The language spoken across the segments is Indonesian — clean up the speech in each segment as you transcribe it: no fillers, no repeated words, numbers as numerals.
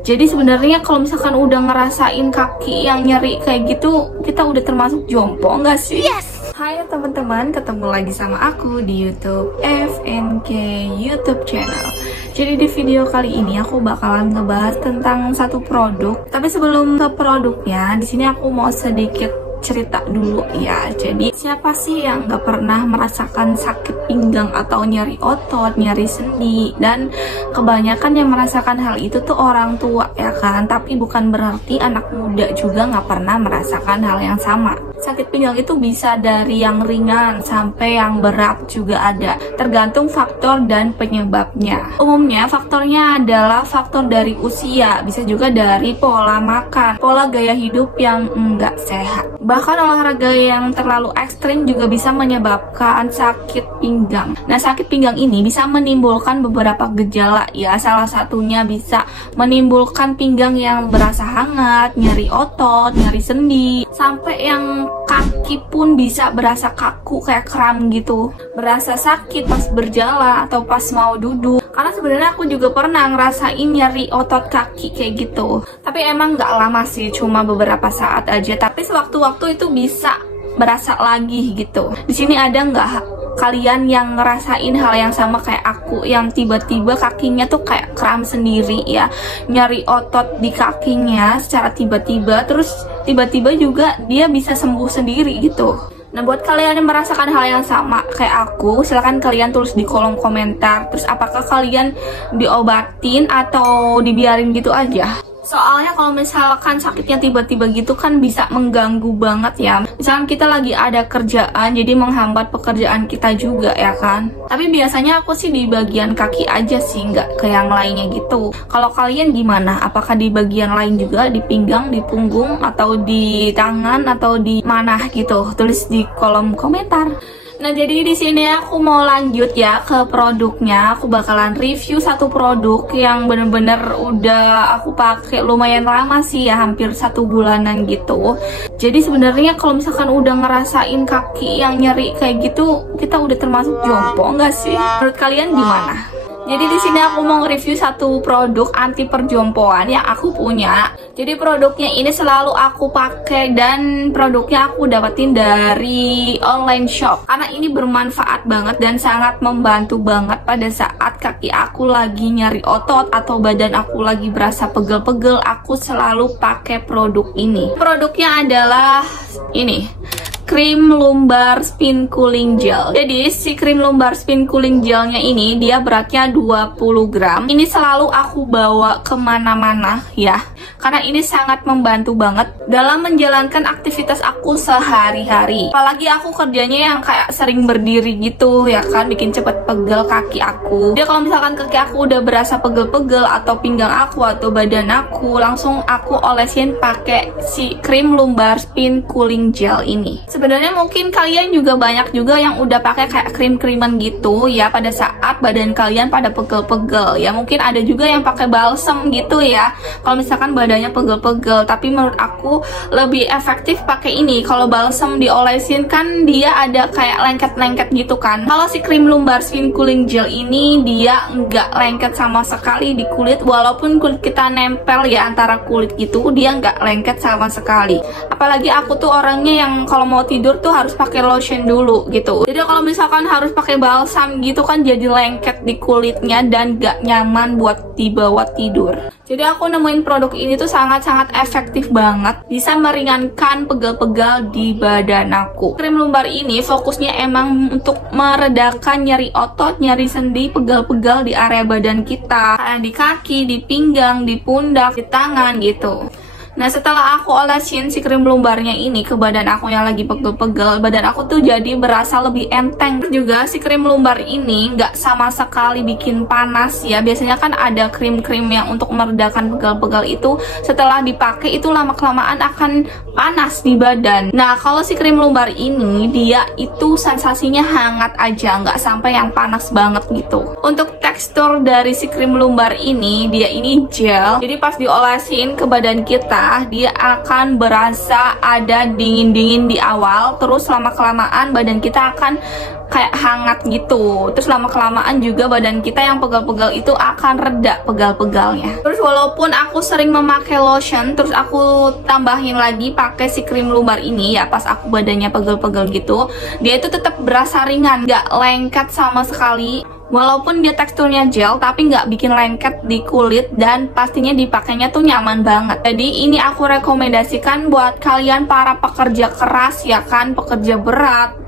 Jadi sebenarnya kalau misalkan udah ngerasain kaki yang nyeri kayak gitu, kita udah termasuk jompo nggak sih? Yes! Hai teman-teman, ketemu lagi sama aku di YouTube FNK YouTube channel. Jadi di video kali ini aku bakalan ngebahas tentang satu produk. Tapi sebelum ke produknya, di sini aku mau sedikit cerita dulu ya. Jadi siapa sih yang gak pernah merasakan sakit pinggang atau nyeri otot, nyeri sendi? Dan kebanyakan yang merasakan hal itu tuh orang tua ya kan. Tapi bukan berarti anak muda juga gak pernah merasakan hal yang sama. Sakit pinggang itu bisa dari yang ringan sampai yang berat juga ada, tergantung faktor dan penyebabnya. Umumnya faktornya adalah faktor dari usia, bisa juga dari pola makan, pola gaya hidup yang enggak sehat. Bahkan olahraga yang terlalu ekstrim juga bisa menyebabkan sakit pinggang. Nah, sakit pinggang ini bisa menimbulkan beberapa gejala ya. Salah satunya bisa menimbulkan pinggang yang berasa hangat, nyeri otot, nyeri sendi, sampai yang kaki pun bisa berasa kaku kayak kram gitu, berasa sakit pas berjalan atau pas mau duduk. Karena sebenarnya aku juga pernah ngerasain nyeri otot kaki kayak gitu, tapi emang nggak lama sih, cuma beberapa saat aja. Tapi sewaktu-waktu itu bisa berasa lagi gitu. Di sini ada nggak kalian yang ngerasain hal yang sama kayak aku, yang tiba-tiba kakinya tuh kayak kram sendiri ya, nyeri otot di kakinya secara tiba-tiba, terus tiba-tiba juga dia bisa sembuh sendiri gitu. Nah, buat kalian yang merasakan hal yang sama kayak aku, silahkan kalian tulis di kolom komentar. Terus apakah kalian diobatin atau dibiarin gitu aja? Soalnya kalau misalkan sakitnya tiba-tiba gitu kan bisa mengganggu banget ya. Misalkan kita lagi ada kerjaan, jadi menghambat pekerjaan kita juga ya kan. Tapi biasanya aku sih di bagian kaki aja sih, nggak ke yang lainnya gitu. Kalau kalian gimana? Apakah di bagian lain juga, di pinggang, di punggung, atau di tangan, atau di mana gitu? Tulis di kolom komentar. Nah, jadi di sini aku mau lanjut ya ke produknya. Aku bakalan review satu produk yang bener-bener udah aku pakai lumayan lama sih ya, hampir 1 bulanan gitu. Jadi sebenarnya kalau misalkan udah ngerasain kaki yang nyeri kayak gitu, kita udah termasuk jompo nggak sih? Menurut kalian gimana? Jadi di sini aku mau review satu produk anti perjompoan yang aku punya. Jadi produknya ini selalu aku pakai dan produknya aku dapetin dari online shop. Karena ini bermanfaat banget dan sangat membantu banget pada saat kaki aku lagi nyari otot atau badan aku lagi berasa pegel-pegel. Aku selalu pakai produk ini. Produknya adalah ini, Krim Lumbar Spin Cooling Gel. Jadi si krim lumbar spin cooling gelnya ini dia beratnya 20 gram. Ini selalu aku bawa kemana-mana ya, karena ini sangat membantu banget dalam menjalankan aktivitas aku sehari-hari. Apalagi aku kerjanya yang kayak sering berdiri gitu ya kan, bikin cepet pegel kaki aku. Jadi kalau misalkan kaki aku udah berasa pegel-pegel atau pinggang aku atau badan aku, langsung aku olesin pakai si krim lumbar spin cooling gel ini. Sebenarnya mungkin kalian juga banyak juga yang udah pakai kayak krim-kriman gitu ya pada saat badan kalian pada pegel-pegel ya. Mungkin ada juga yang pakai balsem gitu ya kalau misalkan badannya pegel-pegel. Tapi menurut aku lebih efektif pakai ini. Kalau balsem diolesin kan dia ada kayak lengket-lengket gitu kan. Kalau si krim lumbar spin cooling gel ini dia nggak lengket sama sekali di kulit, walaupun kulit kita nempel ya antara kulit gitu, dia nggak lengket sama sekali. Apalagi aku tuh orangnya yang kalau mau tidur tuh harus pakai lotion dulu gitu. Jadi kalau misalkan harus pakai balsam gitu kan jadi lengket di kulitnya dan gak nyaman buat dibawa tidur. Jadi aku nemuin produk ini tuh sangat-sangat efektif banget, bisa meringankan pegel-pegel di badan aku. Krim lumbar ini fokusnya emang untuk meredakan nyeri otot, nyeri sendi, pegel-pegel di area badan kita, kayak di kaki, di pinggang, di pundak, di tangan gitu. Nah, setelah aku olesin si krim lumbarnya ini ke badan aku yang lagi pegel-pegel, badan aku tuh jadi berasa lebih enteng. Juga si krim lumbar ini nggak sama sekali bikin panas ya. Biasanya kan ada krim-krim yang untuk meredakan pegel-pegel itu setelah dipakai itu lama-kelamaan akan panas di badan. Nah, kalau si krim lumbar ini dia itu sensasinya hangat aja, nggak sampai yang panas banget gitu. Untuk tekstur dari si krim lumbar ini, dia ini gel. Jadi pas diolesin ke badan kita ya, dia akan berasa ada dingin-dingin di awal, terus lama-kelamaan badan kita akan kayak hangat gitu. Terus lama-kelamaan juga badan kita yang pegal-pegal itu akan reda pegal-pegalnya. Terus walaupun aku sering memakai lotion, terus aku tambahin lagi pakai si krim lumbar ini ya, pas aku badannya pegal-pegal gitu, dia itu tetap berasa ringan, nggak lengket sama sekali. Walaupun dia teksturnya gel, tapi nggak bikin lengket di kulit, dan pastinya dipakainya tuh nyaman banget. Jadi ini aku rekomendasikan buat kalian para pekerja keras ya kan, pekerja berat.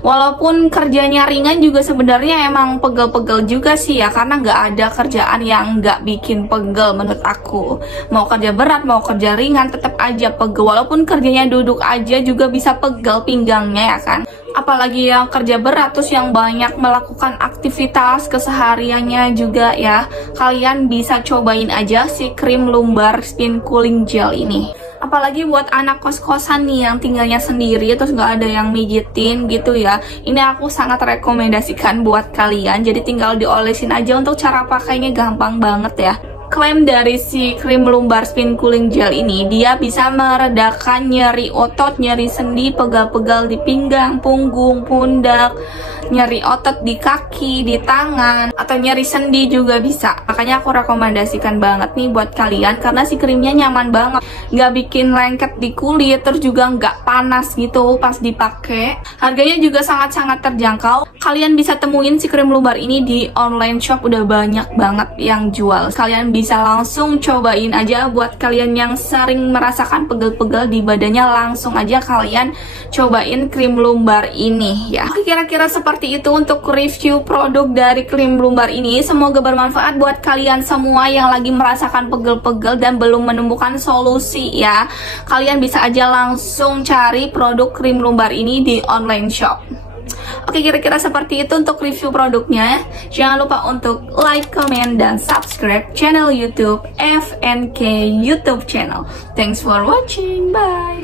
Walaupun kerjanya ringan juga sebenarnya emang pegel-pegel juga sih ya, karena nggak ada kerjaan yang nggak bikin pegel menurut aku. Mau kerja berat, mau kerja ringan, tetap aja pegel. Walaupun kerjanya duduk aja juga bisa pegel pinggangnya ya kan. Apalagi yang kerja berat, terus yang banyak melakukan aktivitas kesehariannya juga ya, kalian bisa cobain aja si krim lumbar skin cooling gel ini. Apalagi buat anak kos-kosan nih yang tinggalnya sendiri terus nggak ada yang mijitin gitu ya, ini aku sangat rekomendasikan buat kalian. Jadi tinggal diolesin aja, untuk cara pakainya gampang banget ya. Klaim dari si krim lumbar skin cooling gel ini, dia bisa meredakan nyeri otot, nyeri sendi, pegal-pegal di pinggang, punggung, pundak, nyeri otot di kaki, di tangan, atau nyeri sendi juga bisa. Makanya aku rekomendasikan banget nih buat kalian, karena si krimnya nyaman banget, nggak bikin lengket di kulit, terus juga nggak panas gitu pas dipakai. Harganya juga sangat-sangat terjangkau. Kalian bisa temuin si krim lumbar ini di online shop, udah banyak banget yang jual. Kalian bisa langsung cobain aja. Buat kalian yang sering merasakan pegel-pegel di badannya, langsung aja kalian cobain krim lumbar ini ya. Oke, kira-kira seperti itu untuk review produk dari krim lumbar ini. Semoga bermanfaat buat kalian semua yang lagi merasakan pegel-pegel dan belum menemukan solusi ya. Kalian bisa aja langsung cari produk krim lumbar ini di online shop. Oke, kira-kira seperti itu untuk review produknya. Jangan lupa untuk like, comment, dan subscribe channel YouTube FNK YouTube channel. Thanks for watching. Bye.